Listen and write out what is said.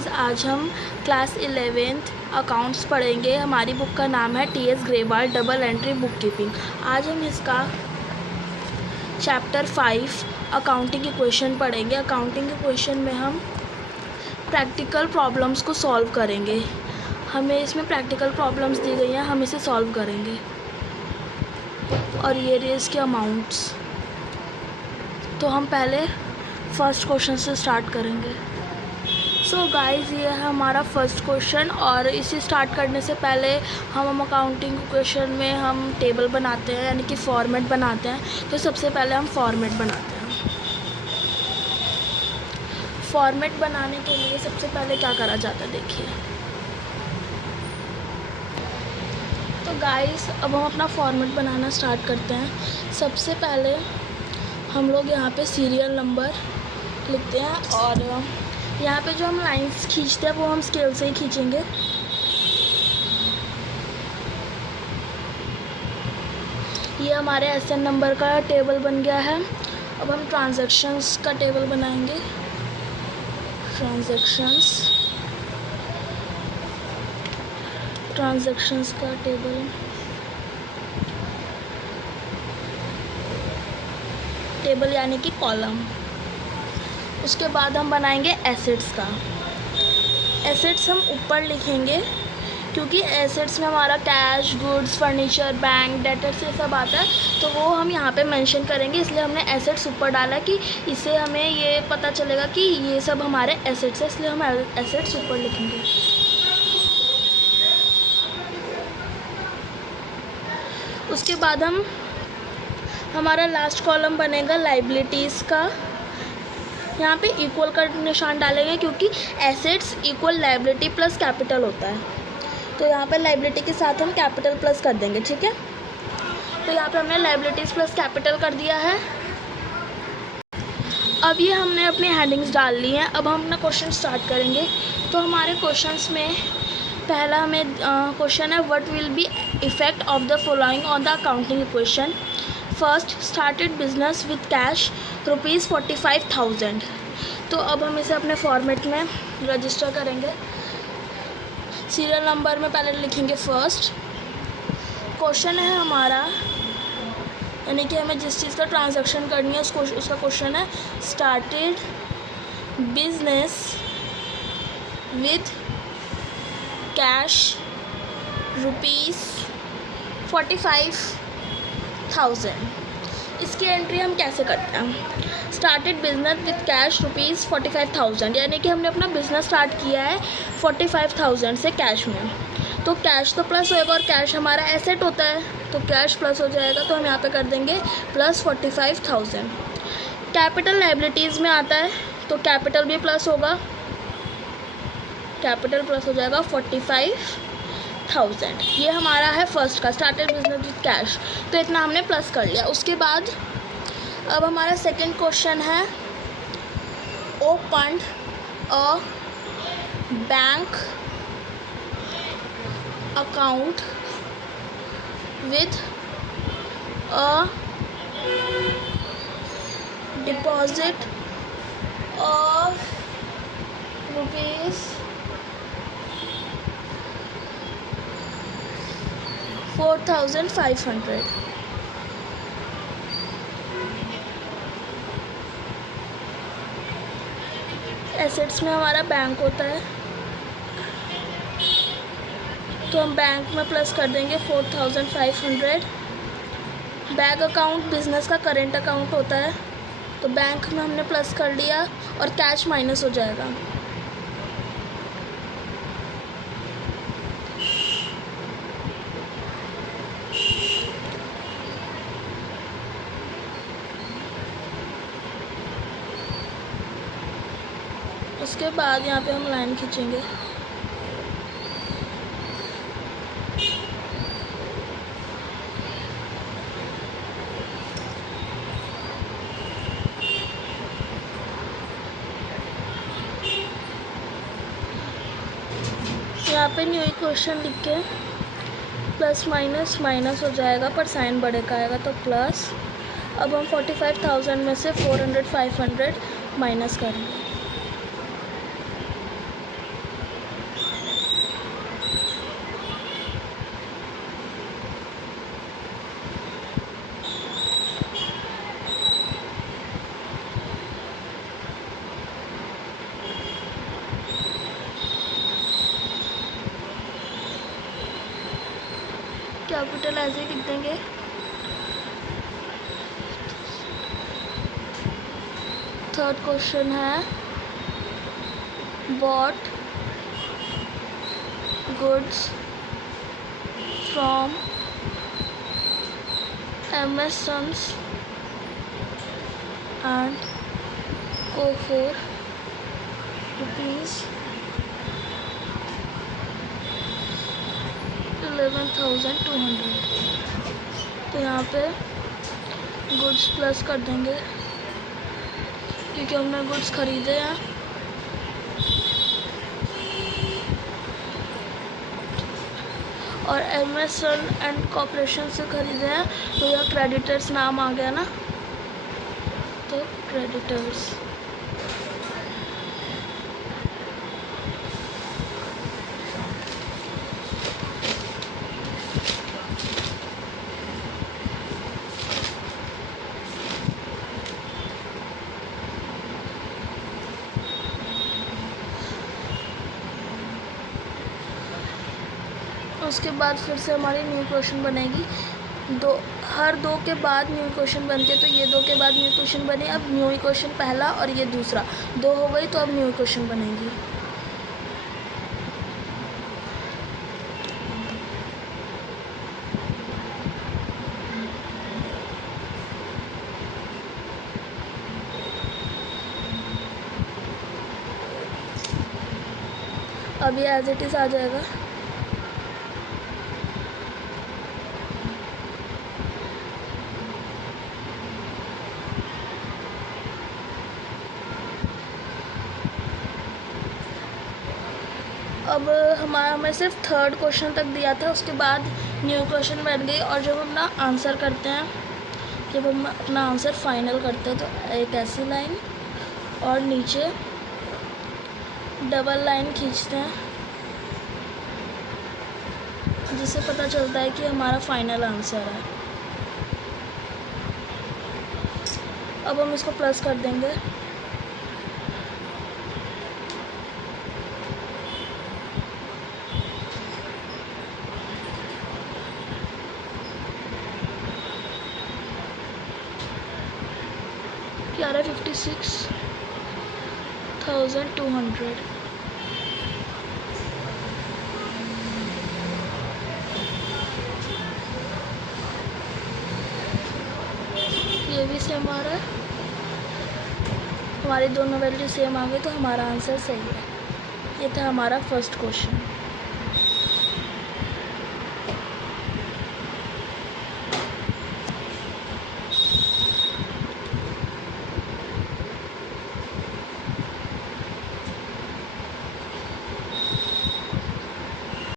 Guys, आज हम class 11th accounts पढ़ेंगे। हमारी बुक का नाम है T.S.. Grewal double entry book keeping. आज हम इसका चैप्टर 5 अकाउंटिंग के क्वेश्चन पढ़ेंगे। अकाउंटिंग के क्वेश्चन में हम प्रैक्टिकल प्रॉब्लम्स को सॉल्व करेंगे। हमें इसमें प्रैक्टिकल प्रॉब्लम्स दी गई हैं, हम इसे सॉल्व करेंगे। और ये रहे इसके अमाउंट्स। तो हम पहले फर्स्ट क्वेश्चन से स्टार्ट करेंगे। सो गाइस, ये है हमारा फर्स्ट क्वेश्चन। और इसे स्टार्ट करने से पहले हम अकाउंटिंग क्वेश्चन में हम टेबल बनाते हैं, यानी कि फॉर्मेट बनाते हैं। तो सबसे पहले हम फॉर्मेट बनाते हैं। फॉर्मेट बनाने के लिए सबसे पहले क्या करा जाता है, देखिए। तो गाइस, अब हम अपना फॉर्मेट बनाना स्टार्ट करते हैं। सबसे पहले हम लोग यहाँ पे सीरियल नंबर लिखते हैं, और यहाँ पे जो हम लाइंस खींचते हैं वो हम स्केल से ही खींचेंगे। ये हमारे एसएन नंबर का टेबल बन गया है। अब हम ट्रांजैक्शंस का टेबल बनाएंगे। ट्रांजैक्शंस का टेबल यानी कि कॉलम। उसके बाद हम बनाएंगे एसेट्स का। एसेट्स हम ऊपर लिखेंगे, क्योंकि एसेट्स में हमारा cash, goods, furniture, bank, debtors ये सब आता है। तो वो हम यहाँ पे मेंशन करेंगे, इसलिए हमने एसेट्स ऊपर डाला कि इससे हमें ये पता चलेगा कि ये सब हमारे एसेट्स है, इसलिए हम एसेट्स ऊपर लिखेंगे। उसके बाद हमारा लास्ट कॉलम बनेगा लाइबिलिटीज़ का। यहाँ पे इक्वल का निशान डालेंगे, क्योंकि assets equal liability plus capital होता है। तो यहाँ पे लाइबिलिटी के साथ हम कैपिटल प्लस कर देंगे, ठीक है। तो यहाँ पे हमने लाइबिलिटीज़ प्लस कैपिटल कर दिया है। अब ये हमने अपनी हेडिंग्स डाल ली हैं। अब हम अपना क्वेश्चन स्टार्ट करेंगे। तो हमारे क्वेश्चंस में पहला हमें क्वेश्चन है, what will be effect of the following on the accounting equation. First, started business with cash ₹45,000। तो अब हम इसे अपने फॉर्मेट में रजिस्टर करेंगे। सीरियल नंबर में पहले लिखेंगे फर्स्ट। क्वेश्चन है हमारा, यानी कि हमें जिस चीज़ का ट्रांजैक्शन करनी है उसका क्वेश्चन है, स्टार्टेड बिजनेस विथ कैश ₹45,000। इसकी एंट्री हम कैसे करते हैं। स्टार्टेड बिजनेस विथ कैश ₹45,000, यानी कि हमने अपना बिजनेस स्टार्ट किया है 45,000 से कैश में। तो कैश तो प्लस होएगा, और कैश हमारा एसेट होता है, तो कैश प्लस हो जाएगा। तो हम यहाँ पे कर देंगे प्लस 45,000। कैपिटल लाइबिलिटीज़ में आता है, तो कैपिटल भी प्लस होगा, कैपिटल प्लस हो जाएगा 45,000। ये हमारा है फर्स्ट का, स्टार्टेड बिजनेस विथ कैश। तो इतना हमने प्लस कर लिया। उसके बाद अब हमारा सेकंड क्वेश्चन है, open a bank account with a deposit of ₹4,500। Assets में हमारा बैंक होता है, तो हम बैंक में प्लस कर देंगे 4,500। बैंक अकाउंट बिजनेस का करेंट अकाउंट होता है, तो बैंक में हमने प्लस कर लिया, और कैश माइनस हो जाएगा। उसके बाद यहाँ पे हम लाइन खींचेंगे। यहाँ पे न्यू इक्वेशन लिख के प्लस माइनस माइनस हो जाएगा, पर साइन बड़े का आएगा, तो प्लस। अब हम 45,000 में से 400 500 माइनस करेंगे। कैपिटल ऐसे लिख देंगे। थर्ड क्वेश्चन है bought goods from MS Sons and Co for rupees 11,200। तो यहाँ पे गुड्स प्लस कर देंगे क्योंकि हमने गुड्स खरीदे हैं। और MS Sun एंड कॉर्पोरेशन से खरीदे हैं तो यह क्रेडिटर्स नाम आ गया ना, तो क्रेडिटर्स। उसके बाद फिर से हमारी न्यू क्वेश्चन बनेगी। हर दो के बाद न्यू क्वेश्चन बनते, तो ये दो के बाद न्यू क्वेश्चन बने। अब न्यू क्वेश्चन पहला और ये दूसरा, दो हो गई तो अब न्यू क्वेश्चन बनेगी। अब ये एज इट इज़ आ जाएगा। अब हमें सिर्फ थर्ड क्वेश्चन तक दिया था, उसके बाद न्यू क्वेश्चन बन गई। और जब हम ना आंसर करते हैं, जब हम अपना आंसर फाइनल करते हैं तो एक ऐसी लाइन और नीचे डबल लाइन खींचते हैं, जिससे पता चलता है कि हमारा फाइनल आंसर है। अब हम इसको प्लस कर देंगे। क्या आ रहा है 56,200। ये भी सेम आ रहा है। हमारी दोनों वैल्यू सेम आ गई तो हमारा आंसर सही है। ये था हमारा फर्स्ट क्वेश्चन।